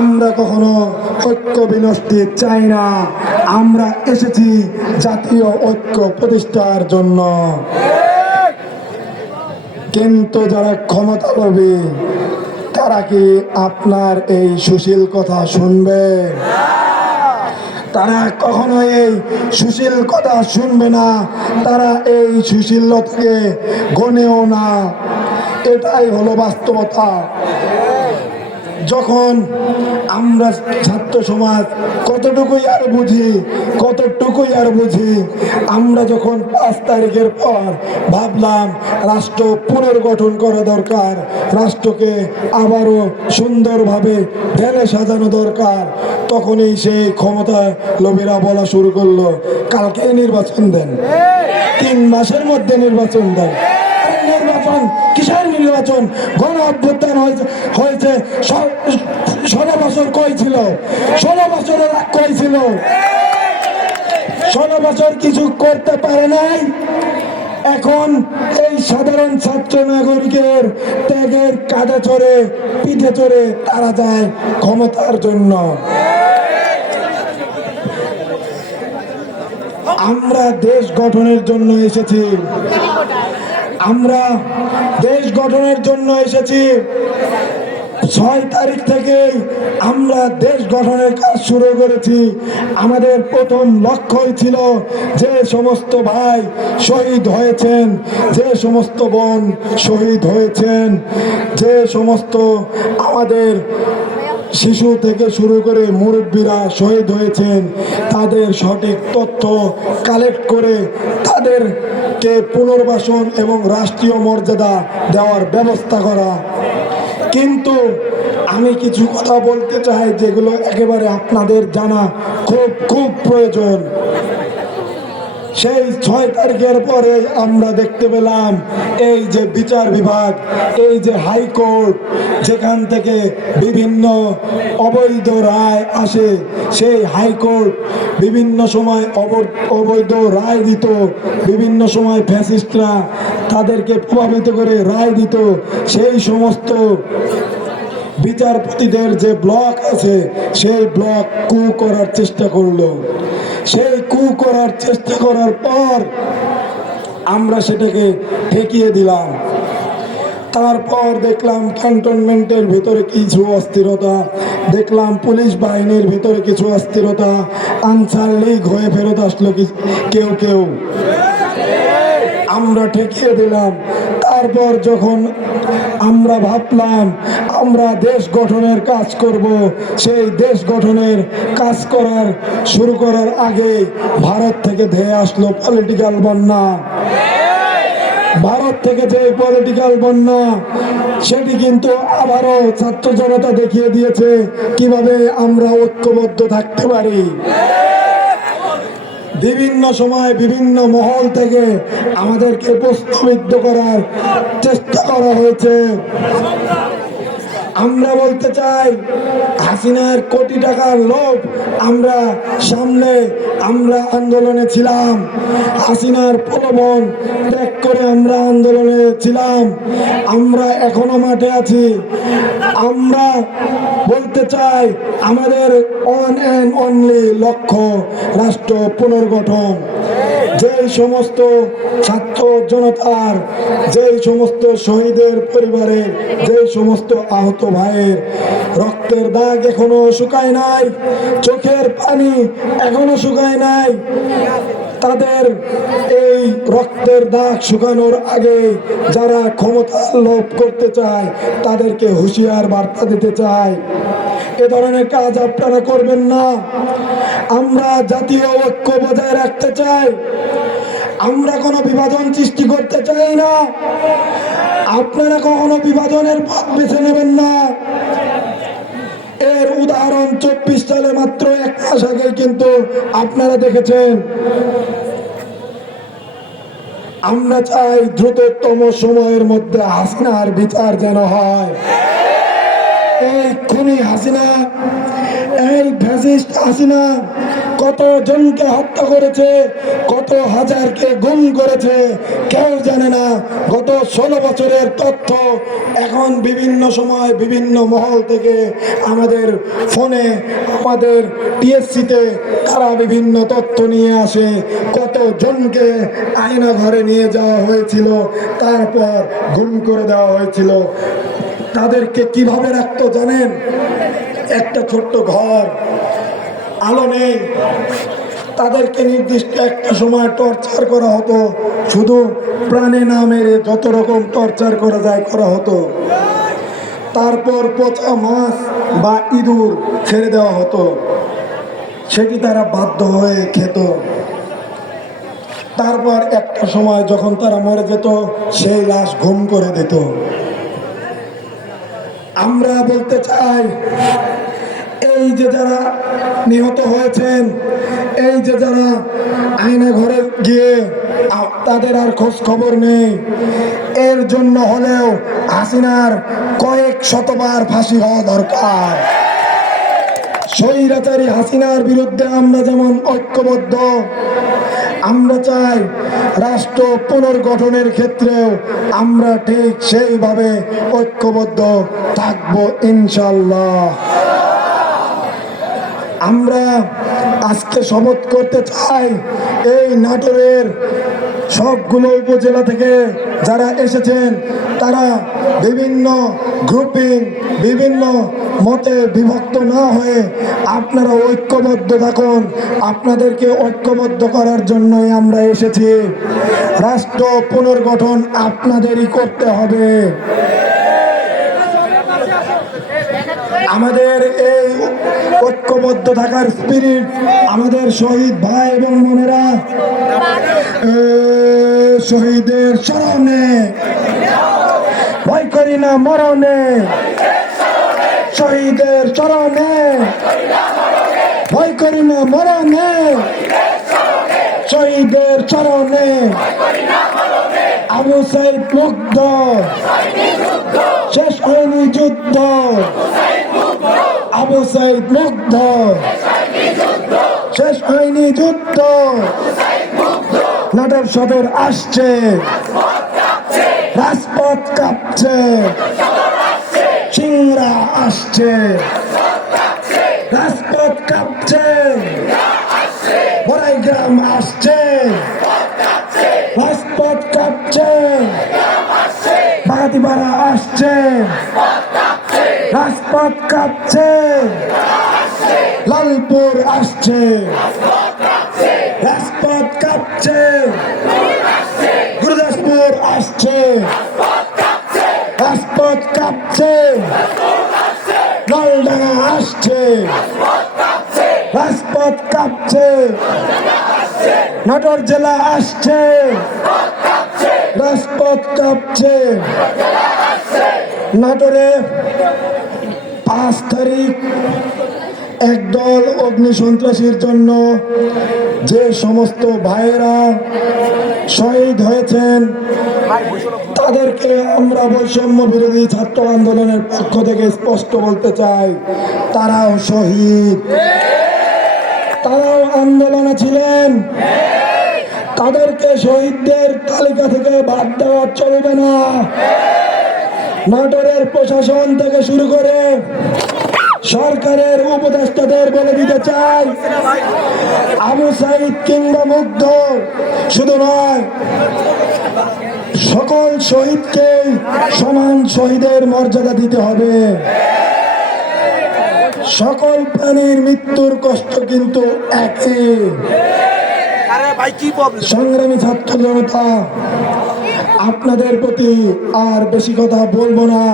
আমরা কখনো ঐক্য বিনষ্টি চাই না। আমরা এসেছি জাতীয় ঐক্য প্রতিষ্ঠার জন্য। কিন্তু যারা ক্ষমতা লোভী তারা কি আপনার এই সুশীল কথা শুনবে? তারা কখনো এই সুশীল কথা শুনবে না। তারা এই সুশীলতাকে গণেও না। এটাই হলো বাস্তবতা। যখন আমরা ছাত্র সমাজ কতটুকুই আর বুঝি, আমরা যখন 5 তারিখের পর ভাবলাম রাষ্ট্র পুনর্গঠন করা দরকার, রাষ্ট্রকে আবারও সুন্দরভাবে ঢেলে সাজানো দরকার, তখনই সেই ক্ষমতা লোভীরা বলা শুরু করলো কালকেই নির্বাচন দেন, 3 মাসের মধ্যে নির্বাচন দেন। নির্বাচন কিসের নির্বাচন? গণ অভ্যুত্থান হয়েছে 16 বছর কই ছিল? 16 বছরের কই ছিল? 16 বছর কিছু করতে পারে নাই। এখন এই সাধারণ ছাত্র নাগরিকের ত্যাগের কাঁধে চড়ে পিঠে চড়ে তারা যায় ক্ষমতার জন্য। আমরা দেশ গঠনের জন্য এসেছি। আমরা দেশ গঠনের জন্য এসেছি। 6 তারিখ থেকে আমরা দেশ গঠনের কাজ শুরু করেছি। আমাদের প্রথম লক্ষ্যই ছিল যে সমস্ত ভাই শহীদ হয়েছেন, যে সমস্ত বোন শহীদ হয়েছেন, যে সমস্ত আমাদের শিশু থেকে শুরু করে মুরব্বীরা শহীদ হয়েছেন, তাদের সঠিক তথ্য কালেক্ট করে তাদেরকে পুনর্বাসন এবং রাষ্ট্রীয় মর্যাদা দেওয়ার ব্যবস্থা করা। কিন্তু আমি কিছু কথা বলতে চাই যেগুলো একেবারে আপনাদের জানা খুব প্রয়োজন। সেই 6 তারিখের পরে আমরা দেখতে পেলাম এই যে বিচার বিভাগ, এই যে হাইকোর্ট, যেখান থেকে বিভিন্ন অবৈধ রায় আসে, সেই হাইকোর্ট বিভিন্ন সময় অবৈধ রায় দিত, বিভিন্ন সময় ফ্যাসিস্টরা তাদেরকে প্রভাবিত করে রায় দিত। সেই সমস্ত বিচারপতিদের যে ব্লক আছে সেই ব্লক কু করার চেষ্টা করলো। সেই কু করার চেষ্টা করার পর আমরা সেটাকে ঠেকিয়ে দিলাম। তারপর দেখলাম ক্যান্টনমেন্টের ভিতরে কিছু অস্থিরতা, দেখলাম পুলিশ বাহিনীর ভিতরে কিছু অস্থিরতা, আনসার লীগ হয়ে ফেরত আসলো কেউ। আমরা ঠেকিয়ে দিলাম। তারপর যখন আমরা ভাবলাম আমরা দেশ গঠনের কাজ করব, সেই দেশ গঠনের কাজ শুরু করার আগে ভারত থেকে ধেয়ে আসলো পলিটিক্যাল বন্যা। ভারত থেকে যে পলিটিক্যাল বন্যা, সেটি কিন্তু আবারও ছাত্র জনতা দেখিয়ে দিয়েছে কিভাবে আমরা ঐক্যবদ্ধ থাকতে পারি। বিভিন্ন সময় বিভিন্ন মহল থেকে আমাদেরকে প্রশ্নবিদ্ধ করার চেষ্টা করা হয়েছে। আমরা বলতে চাই, হাসিনার কোটি টাকার লোভ আমরা সামনে আমরা আন্দোলনে ছিলাম, হাসিনার প্রলোভন ত্যাগ করে আমরা আন্দোলনে ছিলাম, আমরা এখনো মাঠে আছি। আমরা বলতে চাই আমাদের অন অ্যান্ড অনলি লক্ষ্য রাষ্ট্র পুনর্গঠন। যেই সমস্ত ছাত্র জনতার, যেই সমস্ত শহীদের পরিবারের, যেই সমস্ত আহত ভাইয়ের রক্তের দাগ এখনো শুকায় নাই, চোখের পানি এখনো শুকায় নাই, তাদের এই রক্তের দাগ শুকানোর আগে যারা ক্ষমতা লোভ করতে চায় তাদেরকে হুঁশিয়ার বার্তা দিতে চায়, এ ধরনের কাজ আপনারা করবেন না। আমরা জাতীয় ঐক্য বজায় রাখতে চাই। আমরা কোনো বিভাজন সৃষ্টি করতে চাই না। আপনারা কখনো বিভাজনের পথ বেছে নেবেন না। এর উদাহরণ 24 সালে মাত্র 1 মাস আগে কিন্তু আপনারা দেখেছেন। আমরা চাই দ্রুততম সময়ের মধ্যে হাসিনার বিচার যেন হয়। এই খুনি হাসিনা, এই ফ্যাসিস্ট হাসিনা কত জনকে হত্যা করেছে, কত হাজারকে গুম করেছে কেউ জানে না। গত 16 বছরের তথ্য এখন বিভিন্ন সময় বিভিন্ন মহল থেকে আমাদের ফোনে, আমাদের টিএসসিতে তারা বিভিন্ন তথ্য নিয়ে আসে। কত জনকে আয়না ঘরে নিয়ে যাওয়া হয়েছিল, তারপর গুম করে দেওয়া হয়েছিল। তাদেরকে কিভাবে রাখতো জানেন? একটা ছোট্ট ঘর, আলো নেই, তাদেরকে নির্দিষ্ট একটা সময় টর্চার করা হতো, শুধু প্রাণে না মেরে যত রকম টর্চার করা যায় করা হতো। তারপর পচা মাছ বা ইঁদুর ছেড়ে দেওয়া হতো, সেটি তারা বাধ্য হয়ে খেত। তারপর একটা সময় যখন তারা মরে যেত, সেই লাশ গুম করে দিত। আমরা বলতে চাই, এই যে যারা নিহত হয়েছেন, এই যে যারা আয়না ঘরে গিয়ে তাদের আর খোঁজ খবর নেই, এর জন্য হলেও হাসিনার কয়েক শতবার ফাঁসি হওয়া দরকার। স্বৈরাচারী হাসিনার বিরুদ্ধে আমরা যেমন ঐক্যবদ্ধ, আমরা চাই রাষ্ট্র পুনর্গঠনের ক্ষেত্রেও আমরা ঠিক সেইভাবে ঐক্যবদ্ধ থাকবো ইনশাল্লাহ। আমরা আজকে শপথ করতে চাই, এই নাটোরের সবগুলো উপজেলা থেকে যারা এসেছেন তারা বিভিন্ন গ্রুপিং, বিভিন্ন মতে বিভক্ত না হয়ে আপনারা ঐক্যবদ্ধ থাকুন। আপনাদেরকে ঐক্যবদ্ধ করার জন্যই আমরা এসেছি। রাষ্ট্র পুনর্গঠন আপনাদেরই করতে হবে। আমাদের এই ঐক্যবদ্ধ থাকার স্পিরিট আমাদের শহীদ ভাই এবং বোনেরা শহীদের স্মরণে, ভয় করি না মরণে, শহীদের স্মরণে, ভয় করি না মরণে, শহীদের স্মরণে। আবু সাইদ মুগ্ধ, শেষ হয়নি যুদ্ধ। আবু সাইদ মুগ্ধ, শেষ হয়নি যুদ্ধ। নাটোর সদর আসছে, রাজপথ কাঁপছে, সিংড়া আসছে, রাজপথ কাঁপছে, বড়াইগ্রাম আসছে, রাজপথ কাঁপছে, বাগাতিপাড়া আসছে, রাজপথ কাঁপছে, লালপুর আসছে, রাজপথ কাঁপছে, গুরুদাসপুর আসছে, রাজপথ কাঁপছে, নলডাঙ্গা আসছে, রাজপথ কাঁপছে, নাটোর জেলা আসছে, রাজপথ কাঁপছে। নাটোরে 5 তারিখ একদল অগ্নি সন্ত্রাসীর জন্য যে সমস্ত ভাইয়েরা শহীদ হয়েছেন তাদেরকে আমরা বৈষম্য বিরোধী ছাত্র আন্দোলনের পক্ষ থেকে স্পষ্ট বলতে চাই, তারাও শহীদ, তারাও আন্দোলনে ছিলেন। তাদেরকে শহীদদের তালিকা থেকে বাদ দেওয়া চলবে না। নাটোরের প্রশাসন থেকে শুরু করে সরকারের উপদেষ্টাদের বলে দিতে চাই, আবু সাইদ কিংবা মুগ্ধ শুধু নয়, সকল শহীদকে সমান শহীদের মর্যাদা দিতে হবে। সকল প্রাণীর মৃত্যুর কষ্ট কিন্তু একই। সংগ্রামী ছাত্র জনতা, আপনাদের প্রতি আর বেশি কথা বলবো না।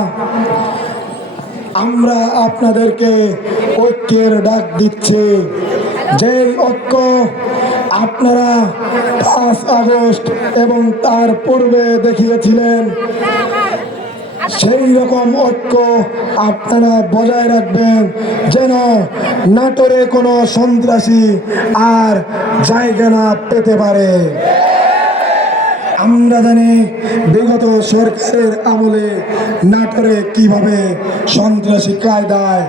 আমরা আপনাদেরকে ঐক্যের ডাক দিচ্ছি। যে ঐক্য আপনারা 5 আগস্ট এবং তার পূর্বে দেখিয়েছিলেন, সেই রকম ঐক্য আপনারা বজায় রাখবেন, যেন নাটোরে কোনো সন্ত্রাসী আর জায়গা না পেতে পারে। আমরা জানি বিগত সরকারের আমলে নাটোরে কিভাবে সন্ত্রাসী কায়দায়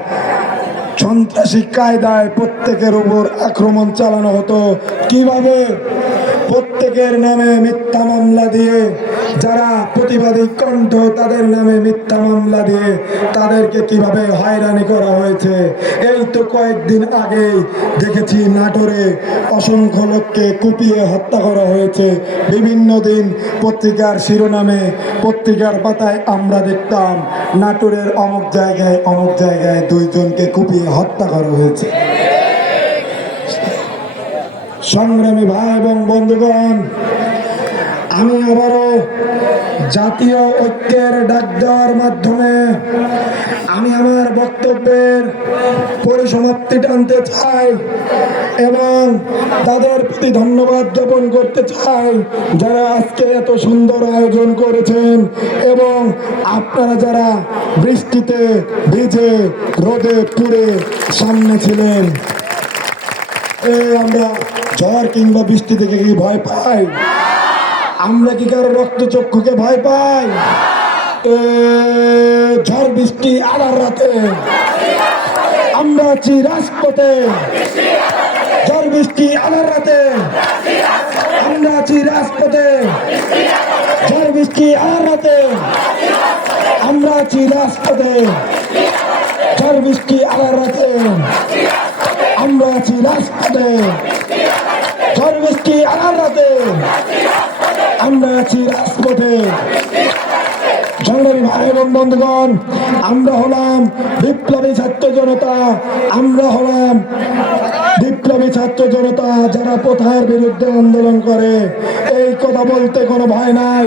সন্ত্রাসী কায়দায় প্রত্যেকের উপর আক্রমণ চালানো হতো। কিভাবে? প্রত্যেকের নামে মিথ্যা মামলা দিয়ে, যারা প্রতিবাদী কণ্ঠ তাদের নামে মিথ্যা মামলা দিয়ে তাদেরকে কিভাবে হয়রানি করা হয়েছে। এই তো কয়েকদিন আগে দেখেছি নাটোরে অসংখ্য লোককে কুপিয়ে হত্যা করা হয়েছে। বিভিন্ন দিন পত্রিকার শিরোনামে, পত্রিকার পাতায় আমরা দেখতাম নাটোরের অমুক জায়গায় 2 জনকে কুপিয়ে হত্যা করা হয়েছে। সংগ্রামী ভাই এবং বন্ধুগণ, আমি আবারও জাতীয় ঐক্যের ডাক দেওয়ার মাধ্যমে আমি আমার বক্তব্যের পরিসমাপ্তি টানতে চাই এবং তাদের প্রতি ধন্যবাদ জ্ঞাপন করতে চাই যারা আজকে এত সুন্দর আয়োজন করেছেন এবং আপনারা যারা বৃষ্টিতে ভিজে রোদে পুড়ে সামনে ছিলেন। আমরা ঝড় কিংবা বৃষ্টি থেকে কি ভয় পাই? আমরা কি কারো রক্তচক্ষুকে ভয় পাই? ঝড় বৃষ্টি আধার রাতে আমরা আছি রাজপথে। ঝড় বৃষ্টি আধার রাতে আমরা আছি রাজপথে। ঝড় বৃষ্টি আধার রাতে আমরা আছি রাজপথে। ঝড় বৃষ্টি আধার রাতে আমরা আছি রাজপথে। ঝড় বৃষ্টি আধার রাতে আমরা আছি রাজপথে। সংগ্রামী ভাই এবং বন্ধুগণ, আমরা হলাম বিপ্লবী ছাত্র জনতা। আমরা হলাম বিপ্লবী ছাত্র জনতা যারা প্রথার বিরুদ্ধে আন্দোলন করে। এই কথা বলতে কোনো ভয় নাই।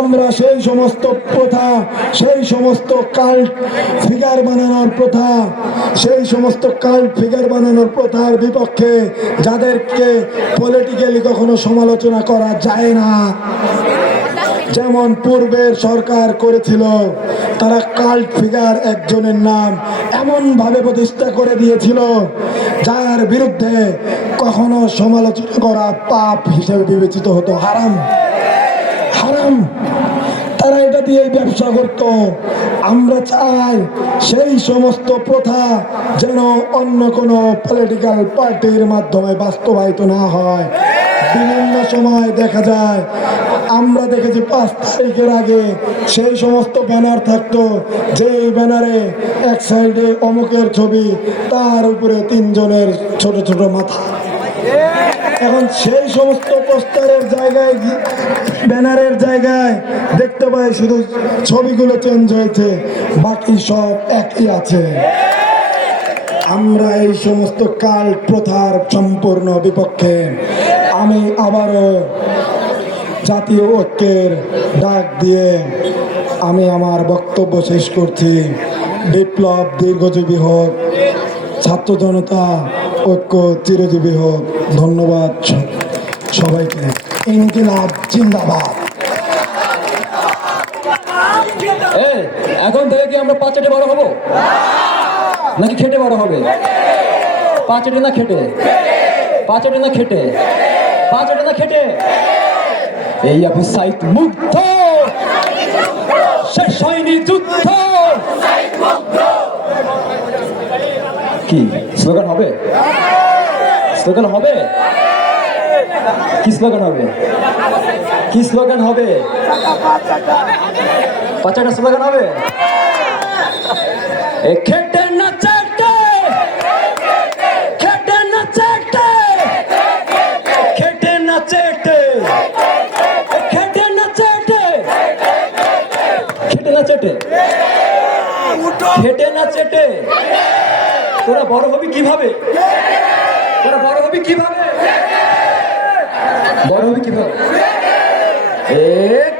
আমরা সেই সমস্ত প্রথা, সেই সমস্ত কাল্ট ফিগার বানানোর প্রথা, সেই সমস্ত কাল্ট ফিগার বানানোর প্রথার বিপক্ষে, যাদেরকে পলিটিক্যালি কখনো সমালোচনা করা যায় না। যেমন পূর্বের সরকার করেছিল, তারা কাল্ট ফিগার একজনের নাম এমন ভাবে প্রতিষ্ঠা করে দিয়েছিল যার বিরুদ্ধে কখনো সমালোচনা করা পাপ হিসেবে বিবেচিত হতো, হারাম হারাম। তারা এটা দিয়ে ব্যবসা করত। আমরা চাই সেই সমস্ত প্রথা যেন অন্য কোনো পলিটিক্যাল পার্টির মাধ্যমে বাস্তবায়িত না হয়। বিভিন্ন সময় দেখা যায়, আমরা দেখেছি 5 তারিখের আগে সেই সমস্ত ব্যানার থাকতো, যেই ব্যানারে এক সাইডে অমুকের ছবি, তার উপরে 3 জনের ছোট ছোট মাথা। এখন সেই সমস্ত পোস্টারের জায়গায়, ব্যানারের জায়গায় দেখতে পাই শুধু ছবিগুলো চেঞ্জ হয়েছে, বাকি সব একই আছে। আমরা এই সমস্ত কাল্ট প্রথার সম্পূর্ণ বিপক্ষে। আমি আবারও জাতীয় ঐক্যের ডাক দিয়ে আমি আমার বক্তব্য শেষ করছি। বিপ্লব দীর্ঘজীবী হোক, ছাত্র জনতা ঐক্য চিরজীবী হোক। ধন্যবাদ সবাইকে। ইনকিলাব জিন্দাবাদ। এখন থেকে কি আমরা পাঁচেটে বড় হবো নাকি খেটে বড় হবে? পাঁচেটে না খেটে? পাঁচেটে না খেটে? পাঁচেটে না খেটে? এই আবু সাইদ মুগ্ধ, শেষ হয়নি যুদ্ধ। কি স্লোগান হবে? স্লোগান হবে? কি স্লোগান হবে? কি স্লোগান হবে? পাঁচটা স্লোগান হবে। খেটে না চেটে, খেটে না চেটে, খেটে না চেটে, খেটে না চেটে, খেটে না চেটে, খেটে না চেটে। তোরা বড় হবি কিভাবে? তোরা বড় হবি কিভাবে? বড় হবি কিভাবে?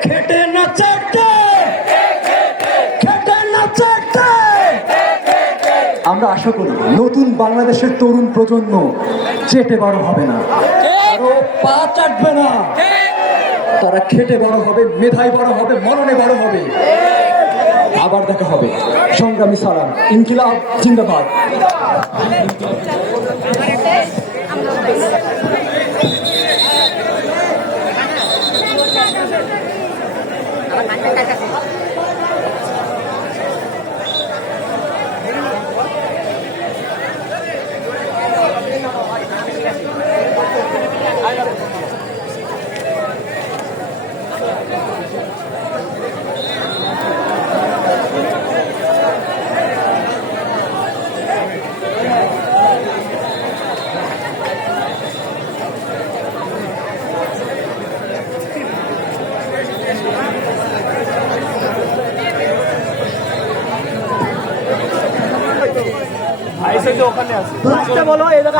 খেটে না চেটে, খেটে না চেটে। আমরা আশা করি নতুন বাংলাদেশের তরুণ প্রজন্ম চেটে বড় হবে না, আরো পা চাটবে না। তারা খেটে বড় হবে, মেধায় বড় হবে, মননে বড় হবে। আবার দেখা হবে। সংগ্রামী সালাম। ইনকিলাব জিন্দাবাদ।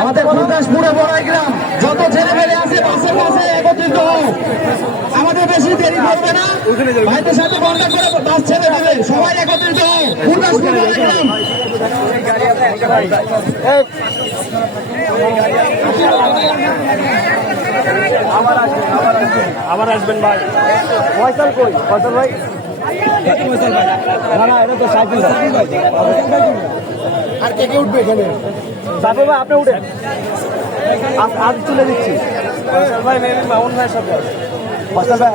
আমাদের গুরদাসপুরে বড়াই গ্রাম যত ছেলে মেয়ে আছে বাসের কাছে একত্রিত হও। আমাদের বেশি দেরি করবে না, ভাইদের সাথে কন্ট্যাক্ট করে বাস ছেড়ে দেবে, সবাই একত্রিত হও। গুরদাসপুর বড়াই গ্রাম আবার আসবেন ভাই। ফয়সাল কই? ফয়সাল ভাই না না, এটা তো সাইকেল আর কে কে উঠবে এখানে? সাইকেল ভাই আপনি উঠেন, আজ তুলে দিচ্ছি। ফয়সাল ভাই নেবেন মামুন ভাইয়ের সাথে। ফয়সাল ভাই